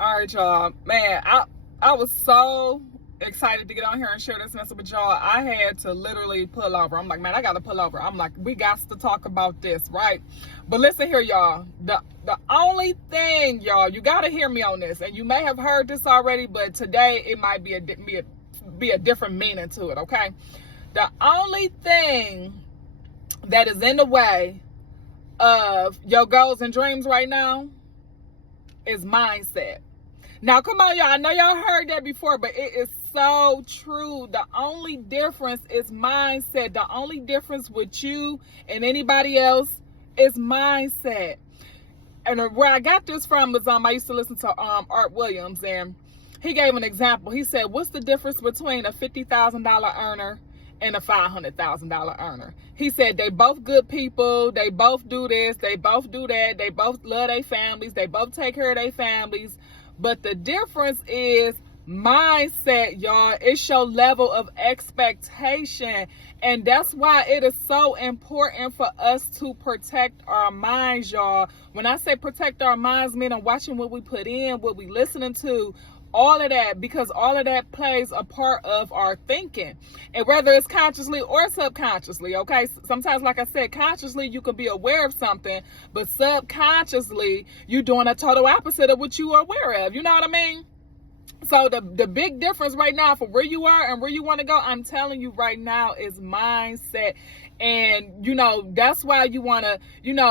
All right, y'all. Man, I was so excited to get on here and share this message with y'all. I had to literally pull over. I'm like, man, I gotta pull over. I'm like, we got to talk about this, right? But listen here, y'all. The only thing, y'all, you gotta hear me on this, and you may have heard this already, but today it might be a different meaning to it. Okay, the only thing that is in the way of your goals and dreams right now is mindset. Now, come on, y'all. I know y'all heard that before, but it is so true. The only difference is mindset. The only difference with you and anybody else is mindset. And where I got this from was I used to listen to Art Williams, and he gave an example. He said, "What's the difference between a $50,000 earner and a $500,000 earner?" He said they both good people. They both do this. They both do that. They both love their families. They both take care of their families. But the difference is mindset, y'all. It's your level of expectation. And that's why it is so important for us to protect our minds, y'all. When I say protect our minds, meaning watching what we put in, what we listening to, all of that, because all of that plays a part of our thinking, and whether it's consciously or subconsciously. Okay, sometimes, like I said, consciously you can be aware of something, but subconsciously you're doing a total opposite of what you are aware of. You know what I mean? So the big difference right now for where you are and where you want to go, I'm telling you right now, is mindset. And, that's why you want to,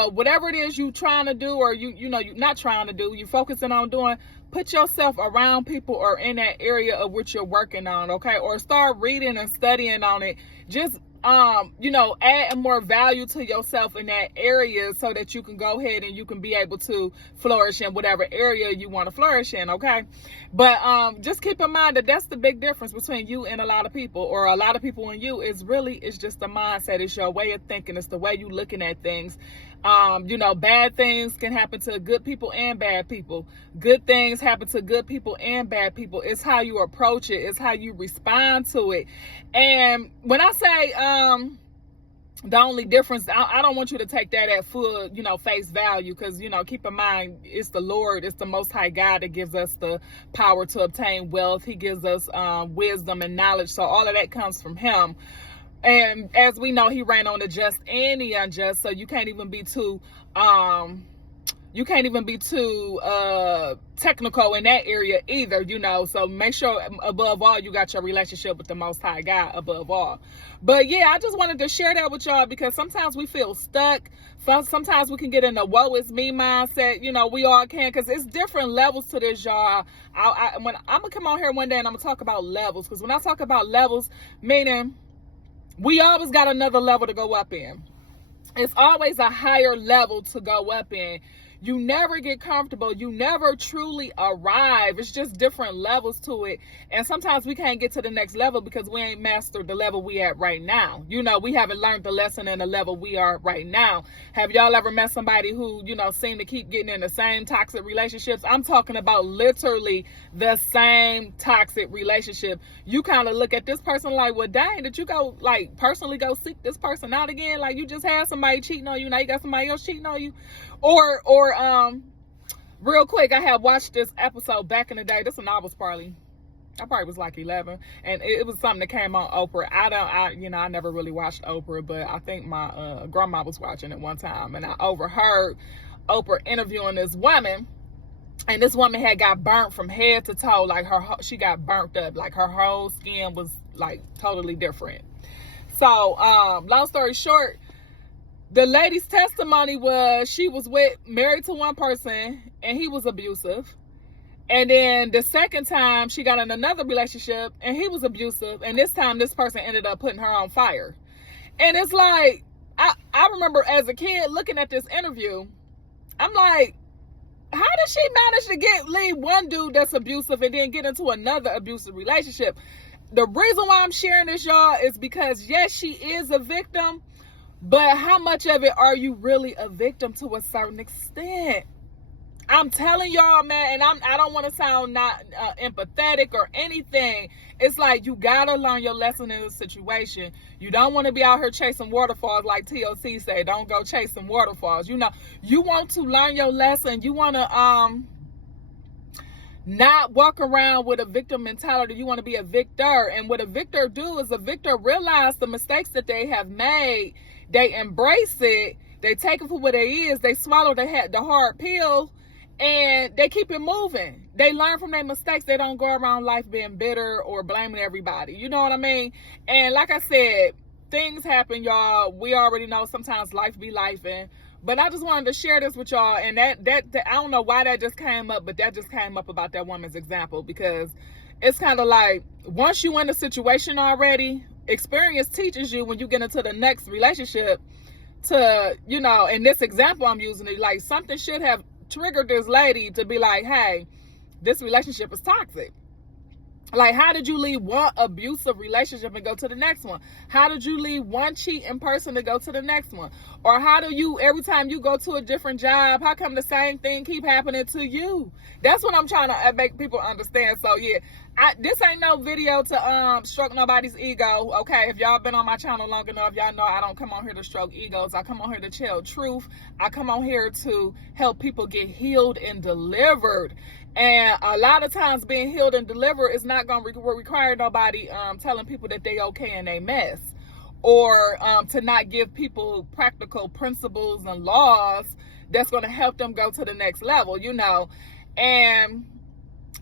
whatever it is you trying to do, or you're not trying to do, you're focusing on doing, put yourself around people or in that area of what you're working on, okay? Or start reading and studying on it. Just, add more value to yourself in that area so that you can go ahead and you can be able to flourish in whatever area you want to flourish in, okay? But just keep in mind that that's the big difference between you and a lot of people, or a lot of people and you. It's just the mindset. It's your way of thinking. It's the way you looking at things. Bad things can happen to good people and bad people. Good things happen to good people and bad people. It's how you approach it. It's how you respond to it. And when I say the only difference, I don't want you to take that at full, face value, because, keep in mind, it's the Lord, it's the Most High God that gives us the power to obtain wealth. He gives us wisdom and knowledge. So all of that comes from Him. And as we know, He reign on the just and the unjust. So you can't even be too technical in that area either, So make sure, above all, you got your relationship with the Most High God above all. But yeah, I just wanted to share that with y'all, because sometimes we feel stuck. Sometimes we can get in the woe is me mindset. We all can, because it's different levels to this, y'all. When I'm gonna come on here one day and I'm gonna talk about levels, because when I talk about levels, meaning we always got another level to go up in. It's always a higher level to go up in. You never get comfortable. You never truly arrive. It's just different levels to it. And sometimes we can't get to the next level because we ain't mastered the level we at right now. We haven't learned the lesson in the level we are right now. Have y'all ever met somebody who, seem to keep getting in the same toxic relationships? I'm talking about literally the same toxic relationship. You kind of look at this person like, well, dang, did you go, personally go seek this person out again? Like, you just had somebody cheating on you. Now you got somebody else cheating on you. Or real quick, I had watched this episode back in the day. This one I probably was like 11, and it was something that came on Oprah. I never really watched Oprah, but I think my grandma was watching it one time, and I overheard Oprah interviewing this woman, and this woman had got burnt from head to toe. Like, she got burnt up, like her whole skin was like totally different. So, long story short, the lady's testimony was she was married to one person and he was abusive. And then the second time she got in another relationship and he was abusive. And this time this person ended up putting her on fire. And it's like, I remember as a kid looking at this interview, I'm like, how did she manage to leave one dude that's abusive and then get into another abusive relationship? The reason why I'm sharing this, y'all, is because yes, she is a victim. But how much of it are you really a victim to a certain extent? I'm telling y'all, man, and I don't want to sound not empathetic or anything. It's like you gotta learn your lesson in the situation. You don't want to be out here chasing waterfalls, like TLC say. Don't go chasing waterfalls. You want to learn your lesson. You want to not walk around with a victim mentality. You want to be a victor. And what a victor do is a victor realize the mistakes that they have made. They embrace it. They take it for what it is. They swallow the hard pill, and they keep it moving. They learn from their mistakes. They don't go around life being bitter or blaming everybody. You know what I mean? And like I said, things happen, y'all. We already know sometimes life be lifing. But I just wanted to share this with y'all. And that I don't know why that just came up, but that just came up about that woman's example, because it's kind of like, once you in a situation already, experience teaches you when you get into the next relationship to, you know, in this example I'm using it, like something should have triggered this lady to be like, hey, this relationship is toxic. Like, how did you leave one abusive relationship and go to the next one? How did you leave one cheating person to go to the next one? Or how do you, every time you go to a different job, how come the same thing keep happening to you? That's what I'm trying to make people understand. So yeah, this ain't no video to stroke nobody's ego. Okay, if y'all been on my channel long enough, y'all know I don't come on here to stroke egos. I come on here to tell truth. I come on here to help people get healed and delivered. And a lot of times being healed and delivered is not going to require nobody telling people that they okay and they mess, or to not give people practical principles and laws that's going to help them go to the next level, you know. And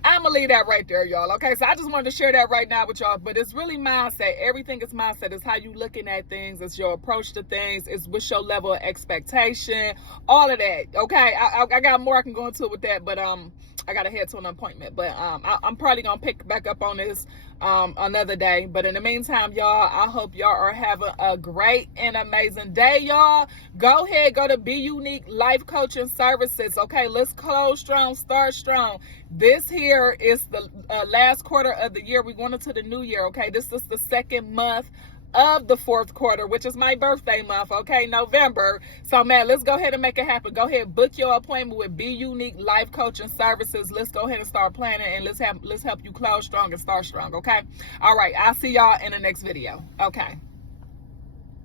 I'm going to leave that right there, y'all. Okay, so I just wanted to share that right now with y'all. But it's really mindset. Everything is mindset. It's how you looking at things. It's your approach to things. It's what's your level of expectation. All of that. Okay, I got more I can go into with that, but I got to head to an appointment. But I'm probably going to pick back up on this another day. But in the meantime, y'all, I hope y'all are having a great and amazing day, y'all. Go ahead, go to Be Unique Life Coaching Services. Okay, let's close strong, start strong. This here is the last quarter of the year. We're going into the new year. Okay, this is the second month of the fourth quarter, which is my birthday month, okay, November. So man, let's go ahead and make it happen. Go ahead, book your appointment with Be Unique Life Coaching Services. Let's go ahead and start planning, and let's help you close strong and start strong. Okay, all right, I'll see y'all in the next video. Okay.